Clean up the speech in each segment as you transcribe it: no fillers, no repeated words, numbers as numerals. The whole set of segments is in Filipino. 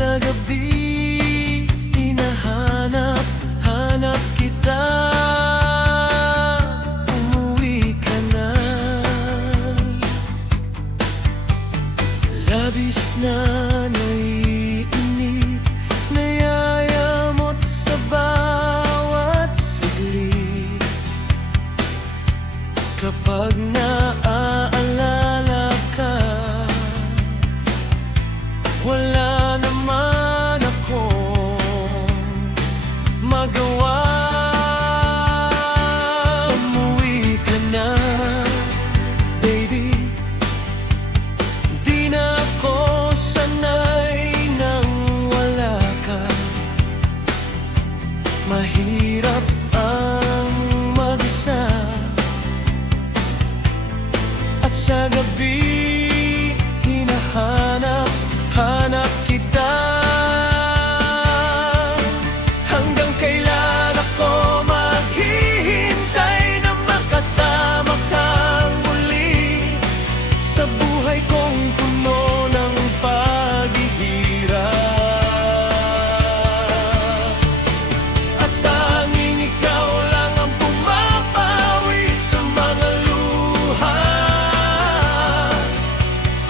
sa gabi, hinahanap-hanap kita. Umuwi ka na. Labis na naiinip, nayayamot sa bawat saglit. Kapag naaalala ka, wala naman akong magawa. Umuwi ka na, baby. Di na ako sanay nang wala ka. Mahirap ang mag-isa, at sa gabi hinahanap kita. Hanggang kailan ako maghihintay na makasama kang muli sa buhay kong puno ng paghihirap. At tanging ikaw lang ang pumapawi sa mga luha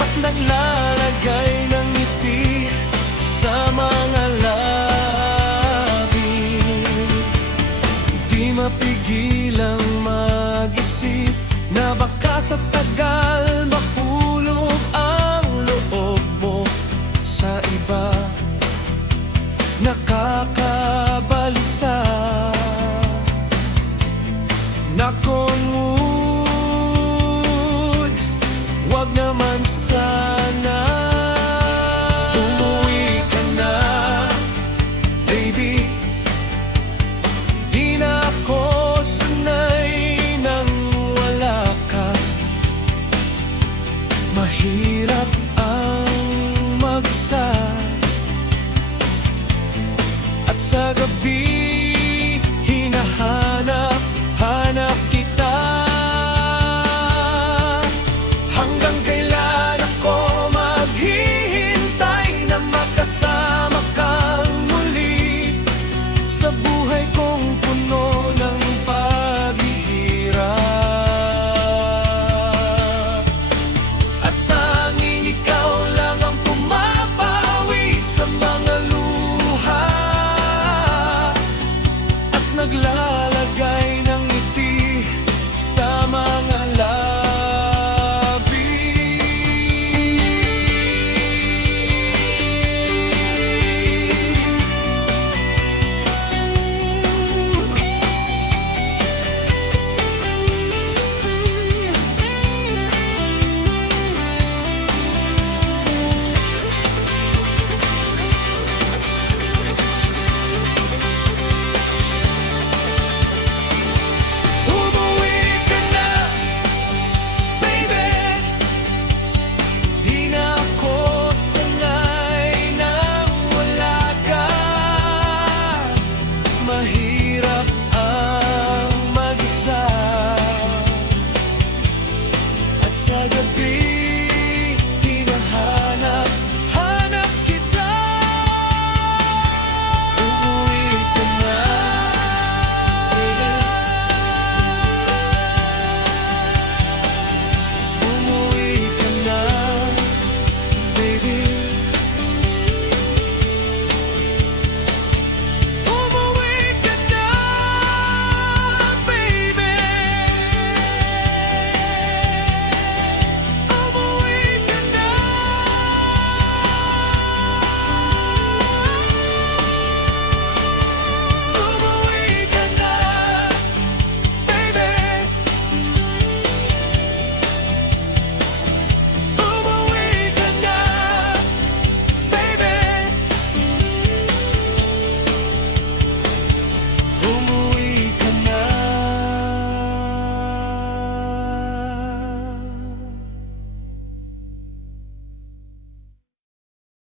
at naglalagay ng ngiti sa mga labi. Di mapigilang mag-isip na baka sa tagal mahulog ang loob mo sa iba. Nakakabalisa na kung wag naman sana. Umuwi ka na, baby. Di na ako sanay nang wala ka. Mahirap